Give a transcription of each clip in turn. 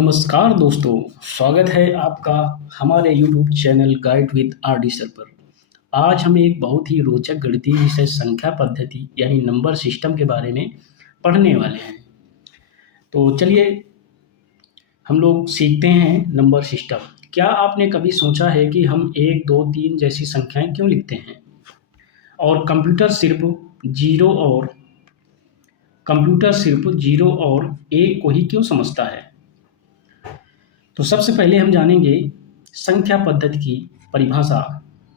नमस्कार दोस्तों, स्वागत है आपका हमारे YouTube channel guide with RD sir पर। आज हम एक बहुत ही रोचक गणितीय विषय संख्या पद्धति यानी नंबर सिस्टम के बारे में पढ़ने वाले हैं। तो चलिए हम लोग सीखते हैं नंबर सिस्टम। क्या आपने कभी सोचा है कि हम 1, 2, 3 जैसी संख्याएं क्यों लिखते हैं और कंप्यूटर सिर्फ जीरो और एक को ही क्यों समझता है। तो सबसे पहले हम जानेंगे संख्या पद्धति की परिभाषा।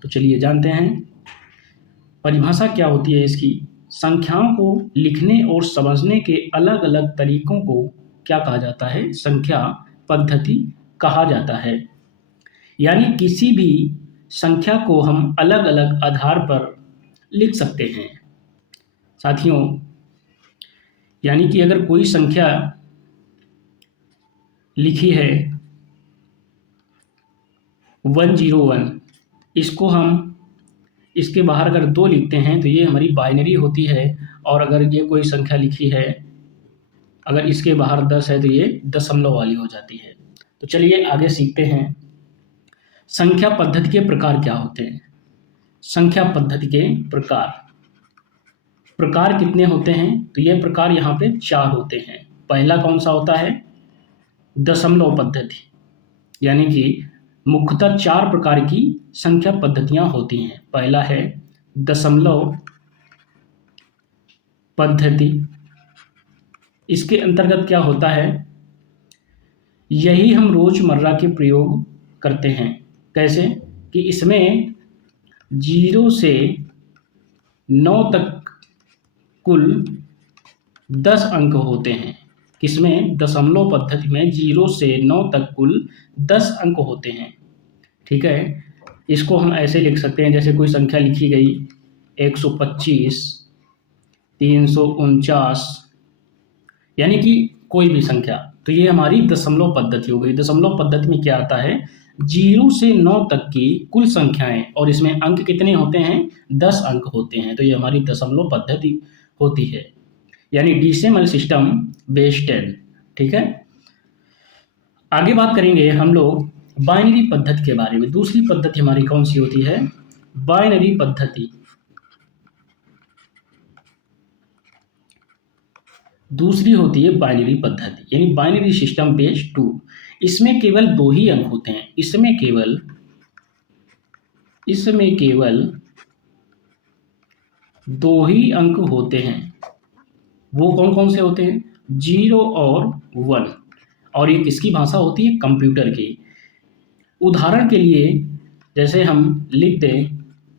तो चलिए जानते हैं परिभाषा क्या होती है इसकी। संख्याओं को लिखने और समझने के अलग अलग तरीकों को क्या कहा जाता है, संख्या पद्धति कहा जाता है। यानी किसी भी संख्या को हम अलग अलग आधार पर लिख सकते हैं साथियों। यानी कि अगर कोई संख्या लिखी है 101, इसको हम इसके बाहर अगर 2 लिखते हैं तो ये हमारी बाइनरी होती है। और अगर ये कोई संख्या लिखी है, अगर इसके बाहर 10 है तो ये दशमलव वाली हो जाती है। तो चलिए आगे सीखते हैं संख्या पद्धति के प्रकार क्या होते हैं। संख्या पद्धति के प्रकार कितने होते हैं, तो ये प्रकार यहाँ पे 4 होते हैं। पहला कौन सा होता है, दशमलव पद्धति। यानी कि मुख्यतः 4 प्रकार की संख्या पद्धतियां होती हैं। पहला है दशमलव पद्धति। इसके अंतर्गत क्या होता है, यही हम रोजमर्रा के प्रयोग करते हैं। कैसे कि इसमें 0 से 9 तक कुल 10 अंक होते हैं। किसमें, दशमलव पद्धति में 0 से 9 तक कुल 10 अंक होते हैं। ठीक है, इसको हम ऐसे लिख सकते हैं जैसे कोई संख्या लिखी गई 125, 349, यानी कि कोई भी संख्या। तो ये हमारी दशमलव पद्धति हो गई। दशमलव पद्धति में क्या आता है, 0 से 9 तक की कुल संख्याएं और इसमें अंक कितने होते हैं, 10 अंक होते हैं। तो ये हमारी दशमलव पद्धति होती है, यानी डेसिमल सिस्टम बेस 10। ठीक है, आगे बात करेंगे हम लोग बाइनरी पद्धति के बारे में। दूसरी पद्धति हमारी कौन सी होती है, बाइनरी पद्धति। दूसरी होती है बाइनरी पद्धति, यानी बाइनरी सिस्टम बेस 2। इसमें केवल 2 ही अंक होते हैं। इसमें केवल 2 ही अंक होते हैं। वो कौन कौन से होते हैं, 0 और 1। और ये किसकी भाषा होती है, कंप्यूटर की। उदाहरण के लिए जैसे हम लिख दें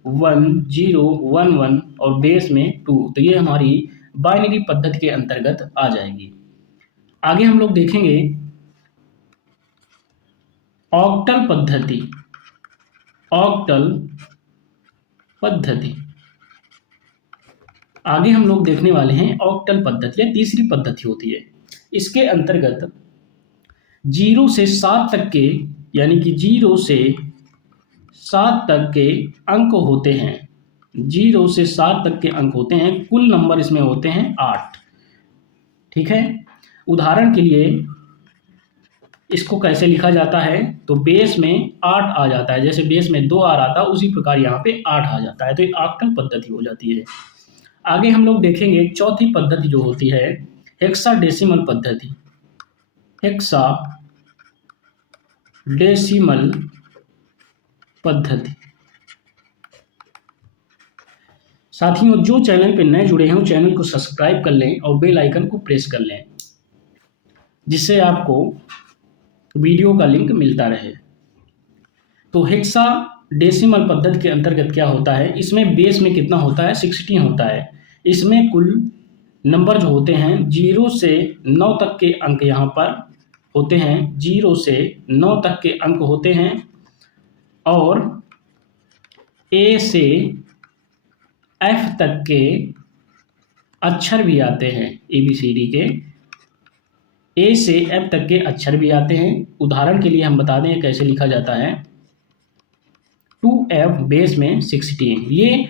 1 0 1 1 और बेस में 2, तो ये हमारी बाइनरी पद्धति के अंतर्गत आ जाएगी। आगे हम लोग देखेंगे ऑक्टल पद्धति। आगे हम लोग देखने वाले हैं ऑक्टल पद्धति, या तीसरी पद्धति होती है। इसके अंतर्गत 0 से 7 तक के, यानी कि 0 से 7 तक के अंक होते हैं। 0 से 7 तक के अंक होते हैं। कुल नंबर इसमें होते हैं 8। ठीक है, उदाहरण के लिए इसको कैसे लिखा जाता है, तो बेस में 8 आ जाता है। जैसे बेस में 2 आ रहा था, उसी प्रकार यहाँ पे 8 आ जाता है। तो ये ऑक्टल पद्धति हो जाती है। आगे हम लोग देखेंगे चौथी पद्धति जो होती है हेक्साडेसिमल पद्धति। हेक्साडेसिमल पद्धति। साथियों, जो चैनल पे नए जुड़े हैं चैनल को सब्सक्राइब कर लें और बेल आइकन को प्रेस कर लें, जिससे आपको वीडियो का लिंक मिलता रहे। तो हेक्साडेसिमल पद्धति के अंतर्गत क्या होता है, इसमें बेस में कितना होता है, 16 होता है। इसमें कुल नंबर जो होते हैं 0 से 9 तक के अंक यहाँ पर होते हैं। 0 से 9 तक के अंक होते हैं और A से F तक के अक्षर भी आते हैं। ABCD के A से F तक के अक्षर भी आते हैं। उदाहरण के लिए हम बता दें कैसे लिखा जाता है, 2F बेस में 16। ये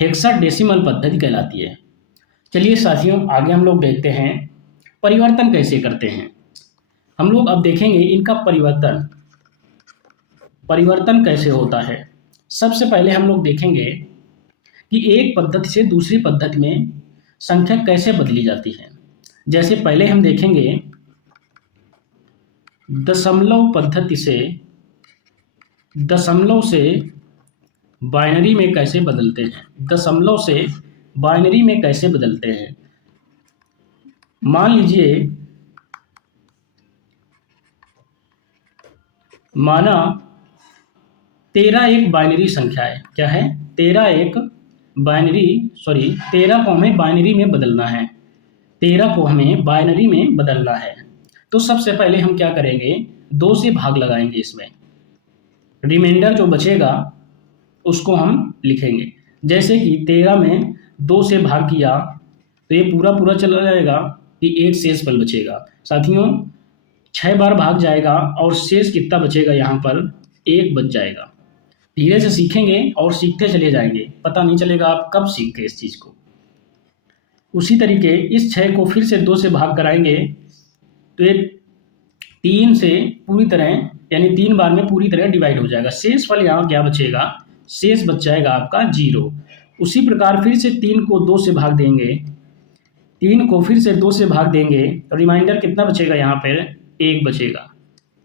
हेक्साडेसिमल पद्धति कहलाती है। चलिए साथियों, आगे हम लोग देखते हैं परिवर्तन कैसे करते हैं। हम लोग अब देखेंगे इनका परिवर्तन कैसे होता है। सबसे पहले हम लोग देखेंगे कि एक पद्धति से दूसरी पद्धति में संख्या कैसे बदली जाती है। जैसे पहले हम देखेंगे दशमलव पद्धति से दशमलव से बाइनरी में कैसे बदलते हैं। दशमलव से बाइनरी में कैसे बदलते हैं। मान लीजिए, माना 13 एक बाइनरी संख्या है। क्या है? 13 को हमें बाइनरी में बदलना है। 13 को हमें बाइनरी में बदलना है। तो सबसे पहले हम क्या करेंगे, 2 से भाग लगाएंगे। इसमें रिमाइंडर जो बचेगा उसको हम लिखेंगे। जैसे कि 13 में 2 से भाग किया तो ये पूरा चला जाएगा कि एक शेष फल बचेगा। साथियों 6 बार भाग जाएगा और शेष कितना बचेगा, यहाँ पर 1 बच जाएगा। धीरे से सीखेंगे और सीखते चले जाएंगे, पता नहीं चलेगा आप कब सीख गए इस चीज़ को। उसी तरीके इस 6 को फिर से 2 से भाग कराएंगे तो ये 3 से पूरी तरह, यानी 3 बार में पूरी तरह डिवाइड हो जाएगा। शेष फल यहाँ क्या बचेगा, शेष बच जाएगा आपका 0। उसी प्रकार फिर से 3 को 2 से भाग देंगे, 3 को फिर से 2 से भाग देंगे तो रिमाइंडर कितना बचेगा, यहाँ पर 1 बचेगा।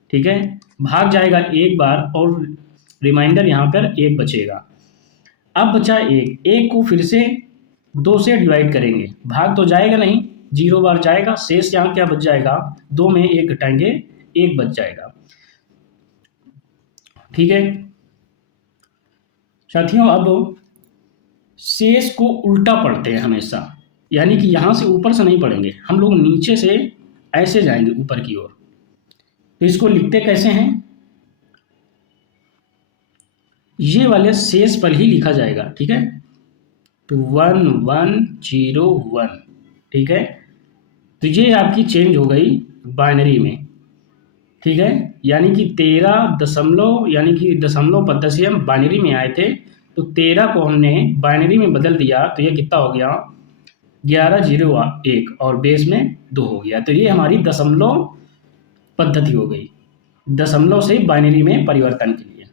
ठीक है, भाग जाएगा 1 बार और रिमाइंडर यहाँ पर 1 बचेगा। अब बचा 1 को फिर से 2 से डिवाइड करेंगे, भाग तो जाएगा नहीं, 0 बार जाएगा, शेष यहाँ क्या बच जाएगा, 2 में 1 घटाएंगे 1 बच जाएगा। ठीक है साथियों, अब शेष को उल्टा पढ़ते हैं हमेशा, यानी कि यहाँ से ऊपर से नहीं पढ़ेंगे, हम लोग नीचे से ऐसे जाएंगे ऊपर की ओर। तो इसको लिखते कैसे हैं, ये वाले शेष पर ही लिखा जाएगा। ठीक है, तो 1 1 0 1। ठीक है, तो ये आपकी चेंज हो गई बाइनरी में। ठीक है, यानी कि 13 दशमलव, यानी कि दशमलव पद्धति से हम बाइनरी में आए थे, तो 13 को हमने बाइनरी में बदल दिया तो ये कितना हो गया, 11 0 1 और बेस में 2 हो गया। तो ये हमारी दशमलव पद्धति हो गई, दशमलव से बाइनरी में परिवर्तन के लिए।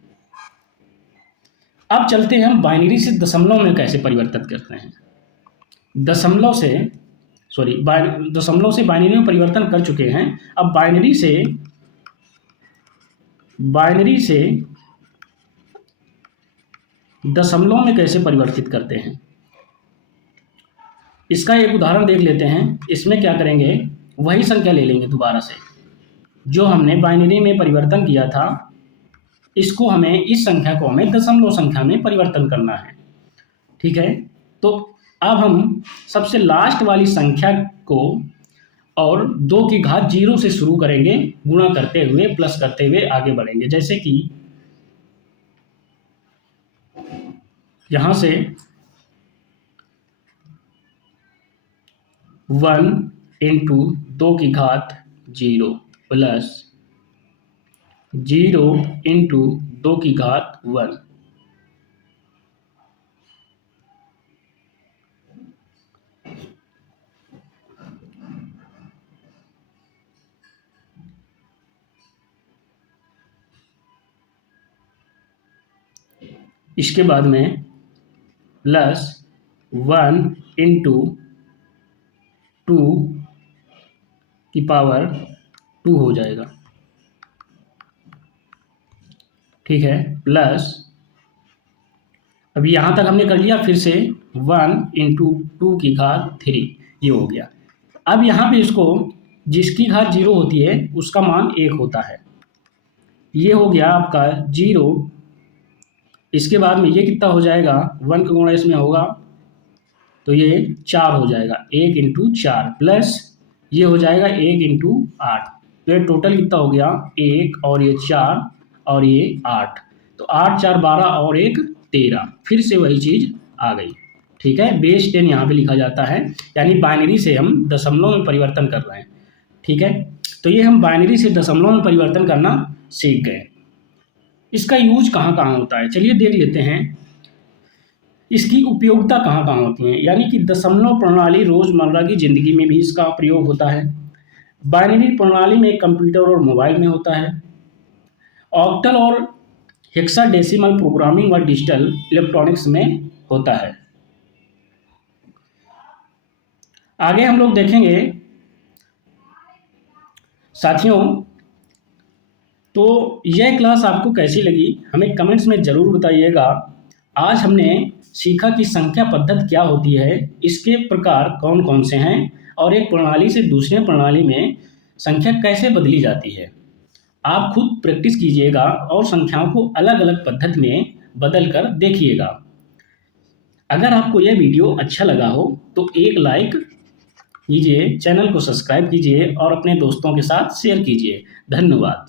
अब चलते हैं हम बाइनरी से दशमलव में कैसे परिवर्तित करते हैं। दशमलव से बाइनरी में परिवर्तन कर चुके हैं। अब बाइनरी से दशमलव में कैसे परिवर्तित करते हैं, इसका एक उदाहरण देख लेते हैं। इसमें क्या करेंगे, वही संख्या ले लेंगे दोबारा से जो हमने बाइनरी में परिवर्तन किया था, इसको हमें, इस संख्या को हमें दशमलव संख्या में परिवर्तन करना है। ठीक है, तो अब हम सबसे लास्ट वाली संख्या को और 2 की घात 0 से शुरू करेंगे, गुणा करते हुए प्लस करते हुए आगे बढ़ेंगे। जैसे कि यहाँ से 1 इंटू 2 की घात 0 प्लस 0 इंटू 2 की घात 1। इसके बाद में प्लस 1 इंटू 2 की पावर 2 हो जाएगा। ठीक है, प्लस अभी यहाँ तक हमने कर लिया, फिर से 1 इंटू 2 की घात 3, ये हो गया। अब यहाँ पे इसको, जिसकी घात 0 होती है उसका मान 1 होता है, ये हो गया आपका 0। इसके बाद में ये कितना हो जाएगा, 1 का गुणा इसमें होगा तो ये 4 हो जाएगा, 1 इंटू 4 प्लस ये हो जाएगा 1 इंटू 8। तो ये टोटल कितना हो गया, 1 और ये 4 और ये 8, तो 8 4 12 और 1 13, फिर से वही चीज़ आ गई। ठीक है, बेस 10 यहाँ पे लिखा जाता है, यानी बाइनरी से हम दशमलव में परिवर्तन कर रहे हैं। ठीक है, तो ये हम बाइनरी से दशमलव में परिवर्तन करना सीख गए। इसका यूज कहाँ कहाँ होता है, चलिए देख लेते हैं इसकी उपयोगिता कहाँ कहाँ होती है। यानी कि दशमलव प्रणाली रोज़मर्रा की ज़िंदगी में भी इसका प्रयोग होता है। बाइनरी प्रणाली में कंप्यूटर और मोबाइल में होता है। ऑक्टल और हेक्साडेसिमल प्रोग्रामिंग व डिजिटल इलेक्ट्रॉनिक्स में होता है। आगे हम लोग देखेंगे साथियों, तो यह क्लास आपको कैसी लगी हमें कमेंट्स में ज़रूर बताइएगा। आज हमने सीखा कि संख्या पद्धति क्या होती है, इसके प्रकार कौन कौन से हैं और एक प्रणाली से दूसरे प्रणाली में संख्या कैसे बदली जाती है। आप खुद प्रैक्टिस कीजिएगा और संख्याओं को अलग अलग पद्धति में बदल कर देखिएगा। अगर आपको यह वीडियो अच्छा लगा हो तो एक लाइक कीजिए, चैनल को सब्सक्राइब कीजिए और अपने दोस्तों के साथ शेयर कीजिए। धन्यवाद।